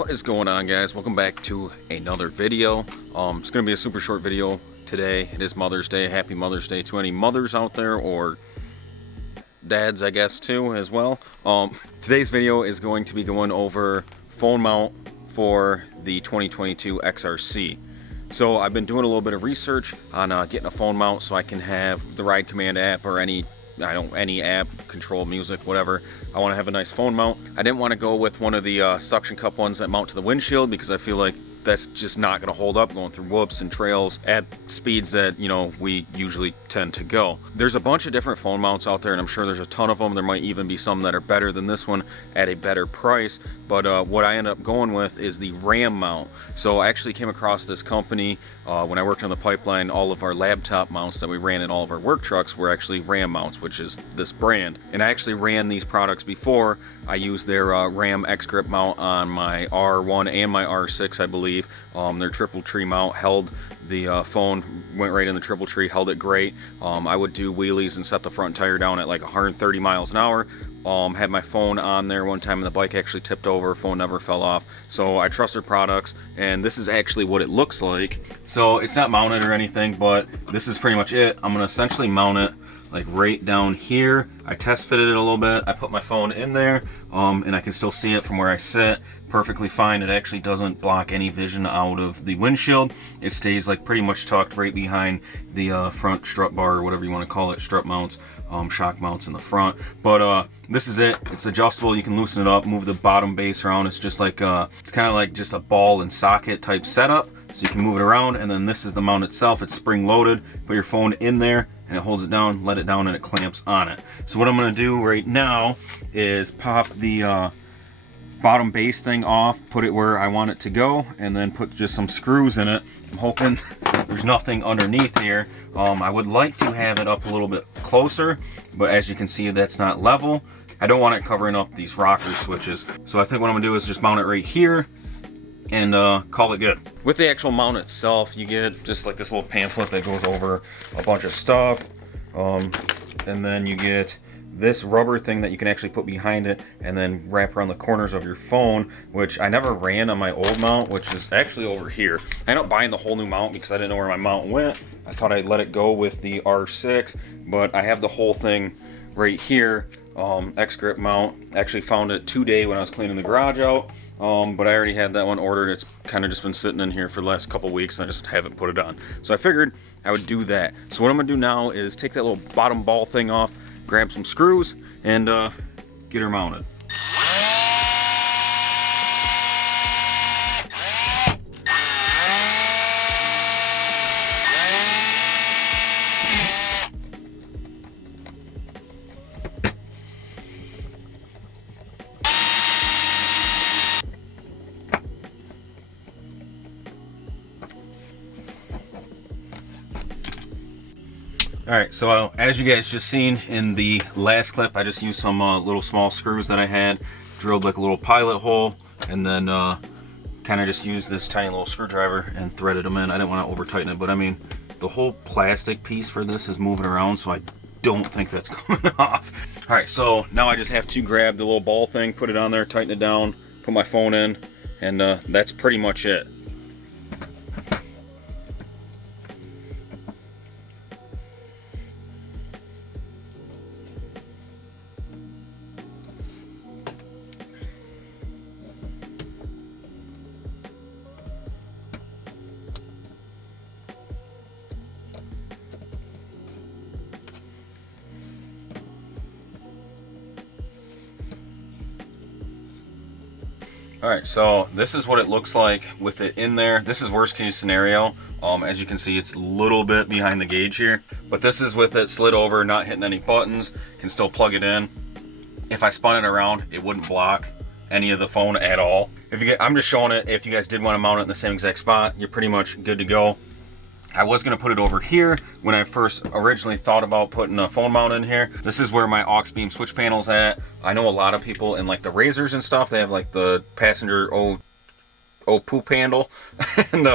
What is going on, guys? Welcome back to another video. It's going to be a super short video today. It is Mother's Day. Happy Mother's Day to any mothers out there, or dads, I guess, too, as well. Today's video is going to be going over phone mount for the 2022 XRC. So I've been doing a little bit of research on getting a phone mount so I can have the Ride Command app or any app, control music, whatever. I want to have a nice phone mount. I didn't want to go with one of the suction cup ones that mount to the windshield because I feel like that's just not going to hold up going through whoops and trails at speeds that, you know, we usually tend to go. There's a bunch of different phone mounts out there, and I'm sure there's a ton of them. There might even be some that are better than this one at a better price, but what I ended up going with is the RAM mount. So I actually came across this company when I worked on the pipeline. All of our laptop mounts that we ran in all of our work trucks were actually RAM mounts, which is this brand. And I actually ran these products before. I used their RAM X grip mount on my R1 and my R6, I believe. Their triple tree mount held the phone, went right in the triple tree, held it great. I would do wheelies and set the front tire down at like 130 miles an hour. Had my phone on there one time and the bike actually tipped over, phone never fell off. So I trust their products, and this is actually what it looks like. So it's not mounted or anything, but this is pretty much it. I'm gonna essentially mount it like right down here. I test fitted it a little bit. I put my phone in there, and I can still see it from where I sit perfectly fine. It actually doesn't block any vision out of the windshield. It stays like pretty much tucked right behind the front strut bar, or whatever you want to call it, strut mounts, shock mounts in the front. But this is it. It's adjustable. You can loosen it up, move the bottom base around. It's just like it's kind of like just a ball and socket type setup, so you can move it around. And then this is the mount itself. It's spring loaded. Put your phone in there and it holds it down, let it down, and it clamps on it. So what I'm going to do right now is pop the bottom base thing off, put it where I want it to go, and then put just some screws in it. I'm hoping there's nothing underneath here. I would like to have it up a little bit closer, but as you can see, that's not level. I don't want it covering up these rocker switches. So I think what I'm gonna do is just mount it right here and call it good. With the actual mount itself, you get just like this little pamphlet that goes over a bunch of stuff, and then you get this rubber thing that you can actually put behind it and then wrap around the corners of your phone, which I never ran on my old mount, which is actually over here. I ended up buying the whole new mount because I didn't know where my mount went. I thought I'd let it go with the R6, but I have the whole thing right here, X grip mount. Actually found it today when I was cleaning the garage out, but I already had that one ordered. It's kind of just been sitting in here for the last couple weeks and I just haven't put it on. So I figured I would do that. So what I'm gonna do now is take that little bottom ball thing off, grab some screws, and get her mounted. Alright, so as you guys just seen in the last clip, I just used some little small screws that I had, drilled like a little pilot hole, and then kind of just used this tiny little screwdriver and threaded them in. I didn't want to over tighten it, but I mean, the whole plastic piece for this is moving around, so I don't think that's coming off. Alright, so now I just have to grab the little ball thing, put it on there, tighten it down, put my phone in, and that's pretty much it. Alright, so this is what it looks like with it in there. This is worst case scenario. As you can see, it's a little bit behind the gauge here, but this is with it slid over, not hitting any buttons, can still plug it in. If I spun it around, it wouldn't block any of the phone at all. I'm just showing it. If you guys did want to mount it in the same exact spot, you're pretty much good to go. I was going to put it over here when I first originally thought about putting a phone mount in here. This is where my aux beam switch panel's at. I know a lot of people in like the Razors and stuff, they have like the passenger poop handle and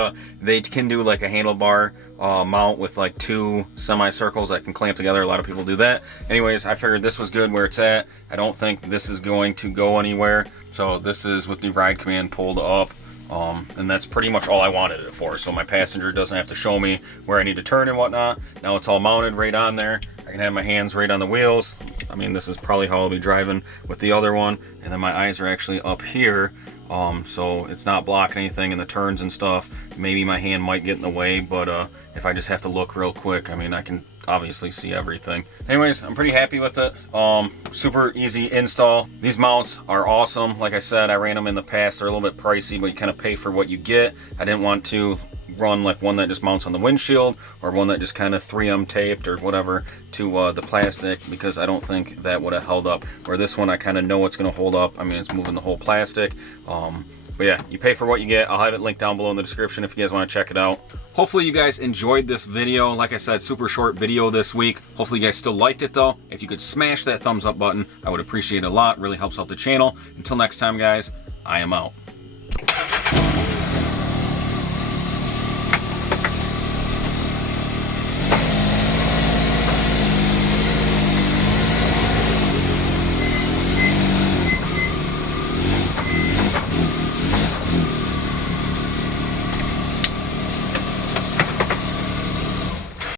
they can do like a handlebar mount with like 2 semicircles that can clamp together. A lot of people do that. Anyways, I figured this was good where it's at. I don't think this is going to go anywhere. So this is with the ride command pulled up. And that's pretty much all I wanted it for. So my passenger doesn't have to show me where I need to turn and whatnot. Now it's all mounted right on there. I can have my hands right on the wheels. I mean, this is probably how I'll be driving with the other one. And then my eyes are actually up here. So it's not blocking anything in the turns and stuff. Maybe my hand might get in the way, but if I just have to look real quick, I mean, I can obviously see everything. Anyways, I'm pretty happy with it. Super easy install. These mounts are awesome. Like I said, I ran them in the past. They're a little bit pricey, but you kind of pay for what you get. I didn't want to run like one that just mounts on the windshield or one that just kind of 3M taped or whatever to the plastic, because I don't think that would have held up. Where this one, I kind of know it's going to hold up. I mean, it's moving the whole plastic. But yeah, you pay for what you get. I'll have it linked down below in the description if you guys want to check it out. Hopefully you guys enjoyed this video. Like I said, super short video this week. Hopefully you guys still liked it though. If you could smash that thumbs up button, I would appreciate it a lot. It really helps out the channel. Until next time, guys, I am out.